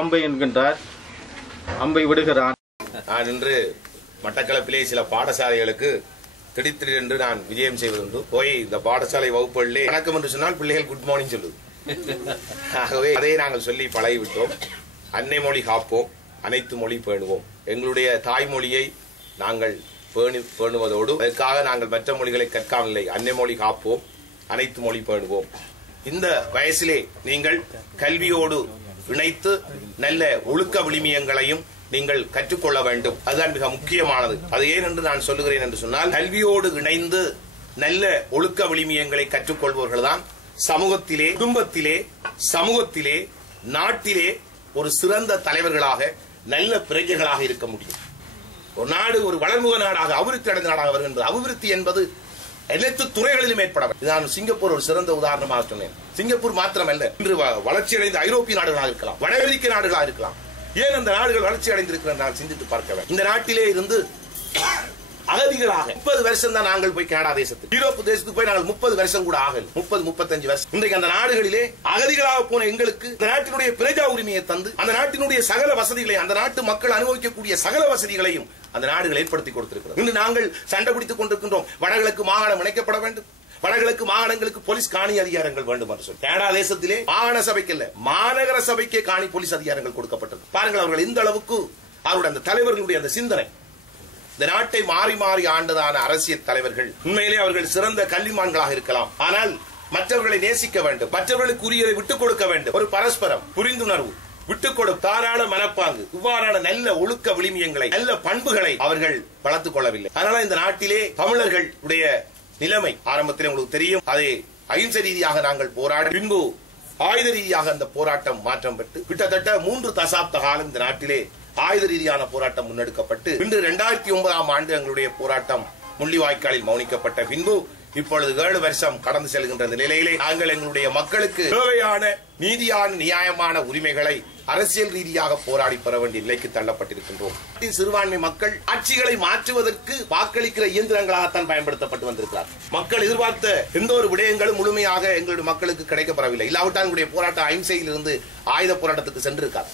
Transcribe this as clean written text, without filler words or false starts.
அம்பை என்கின்றார், அம்பை விடுகிறான். நான் இன்று மட்டக்களப்பிலே சில பாடசாலைகளுக்கு திடீரென்று நான் விஜயம் செய்வதுண்டு. போய் இந்த பாடசாலை வகுப்புகளிலே வணக்கம் என்று சொன்னால் பிள்ளைகள் குட் மார்னிங் சொல்லுது. ஆகவே அதை நாங்கள் சொல்லி பழகிவிட்டோம். அன்னை மொழி காப்போம், அனைத்து மொழி பேணுவோம். எங்களுடைய தாய்மொழியை நாங்கள் பேணுவதோடு அதற்காக நாங்கள் மற்ற மொழிகளை கற்காமல்லை. அன்னை மொழி காப்போம், அனைத்து மொழி பேணுவோம். இந்த வயசிலே நீங்கள் கல்வியோடு இணைத்து நல்ல ஒழுக்க விழுமியங்களையும் நீங்கள் கற்றுக்கொள்ள வேண்டும். அதுதான் மிக முக்கியமானது. அது ஏன் என்று நான் சொல்லுகிறேன் என்று சொன்னால், கல்வியோடு இணைந்து நல்ல ஒழுக்க விழுமியங்களை கற்றுக்கொள்பவர்கள் தான் சமூகத்திலே, குடும்பத்திலே, சமூகத்திலே, நாட்டிலே ஒரு சிறந்த தலைவர்களாக நல்ல பிரஜைகளாக இருக்க முடியும். ஒரு நாடு ஒரு வளர்முக நாடாக, அபிவிருத்தி அடைந்த நாடாக வருகின்றது. அபிவிருத்தி என்பது அனைத்து துறைகளிலும் ஏற்பட. நான் சிங்கப்பூர் ஒரு சிறந்த உதாரணமாக சொன்னேன். சிங்கப்பூர் மாத்திரமல்ல, இன்று வளர்ச்சியடைந்த ஐரோப்பிய நாடுகளாக இருக்கலாம், வட அமெரிக்க நாடுகளாக இருக்கலாம். ஏன் அந்த நாடுகள் வளர்ச்சி அடைந்திருக்கிறது நான் சிந்தித்து பார்க்க வேண்டும். இந்த நாட்டிலே இருந்து அகதிகளாக 30 வருஷம் தான் நாங்கள் போய் கனடா தேசத்துக்கு, யூரோப்பு தேசத்துக்கு போய் நாங்கள் 30 வருஷம் கூட ஆகல, 30-35 வருஷம். இன்றைக்கு அந்த நாடுகளிலே அகதிகளாக போன எங்களுக்கு இந்த நாட்டினுடைய பிரஜா உரிமையை தந்து, அந்த நாட்டினுடைய சகல வசதிகளை, அந்த நாட்டு மக்கள் அனுபவிக்கக்கூடிய சகல வசதிகளையும் அந்த நாடுகள் ஏற்படுத்தி கொடுத்திருக்கிறது. இன்று நாங்கள் சண்டை பிடித்துக் கொண்டிருக்கின்றோம். வடகிழக்கு மாகாணம் இணைக்கப்பட வேண்டும், வடகிழக்கு மாகாணங்களுக்கு போலீஸ் காணி அதிகாரங்கள் வேண்டும் என்று சொல்லி. கனடா தேசத்திலே மாகாண சபைக்கு இல்ல, மாநகர சபைக்கே காணி போலீஸ் அதிகாரங்கள் கொடுக்கப்பட்டது. பாருங்கள், அவர்கள் இந்த அளவுக்கு அவருடைய அந்த தலைவர்களுடைய அந்த சிந்தனை. இந்த நாட்டை மாறி மாறி ஆண்டதான அரசியல் தலைவர்கள் உண்மையிலே அவர்கள் சிறந்த கல்விமான்களாக இருக்கலாம். ஆனால் மற்றவர்களை நேசிக்க வேண்டும், மற்றவர்களுக்கு உரியதை விட்டுக் கொடுக்க வேண்டும். ஒரு பரஸ்பரம் புரிந்துணர்வு, விட்டுக் கொடு, தாராள மனப்பாங்கு, இவ்வாறான நல்ல ஒழுக்க விழுமியங்களை, நல்ல பண்புகளை அவர்கள் வளர்த்துக் கொள்ளவில்லை. அதனால இந்த நாட்டிலே தமிழர்களுடைய நிலைமை ஆரம்பத்தில் உங்களுக்கு தெரியும். அதை அகிம்சை ரீதியாக நாங்கள் போராட, பின்பு ஆயுத ரீதியாக அந்த போராட்டம் மாற்றம் பெற்று கிட்டத்தட்ட 3 தசாப்த காலம் இந்த நாட்டிலே ஆயுத ரீதியான போராட்டம் முன்னெடுக்கப்பட்டு, இன்று 2009ஆம் ஆண்டு எங்களுடைய போராட்டம் முள்ளிவாய்க்காலில் மௌனிக்கப்பட்ட பின்பு இப்பொழுது 7 வருஷம் கடந்து செல்கின்ற நிலையிலே நாங்கள் எங்களுடைய மக்களுக்கு தேவையான நீதியான நியாயமான உரிமைகளை அரசியல் ரீதியாக போராடி பெற வேண்டிய நிலைக்கு தள்ளப்பட்டிருக்கின்றோம். சிறுபான்மை மக்கள் ஆட்சிகளை மாற்றுவதற்கு வாக்களிக்கிற இயந்திரங்களாகத்தான் பயன்படுத்தப்பட்டு வந்திருக்கிறார். மக்கள் எதிர்பார்த்த எந்த ஒரு விடயங்களும் முழுமையாக எங்களுடைய மக்களுக்கு கிடைக்கப்பெறவில்லை. இல்லாவிட்டால் எங்களுடைய போராட்டம் அஹிம்சையில் இருந்து ஆயுத போராட்டத்துக்கு சென்றிருக்கார்.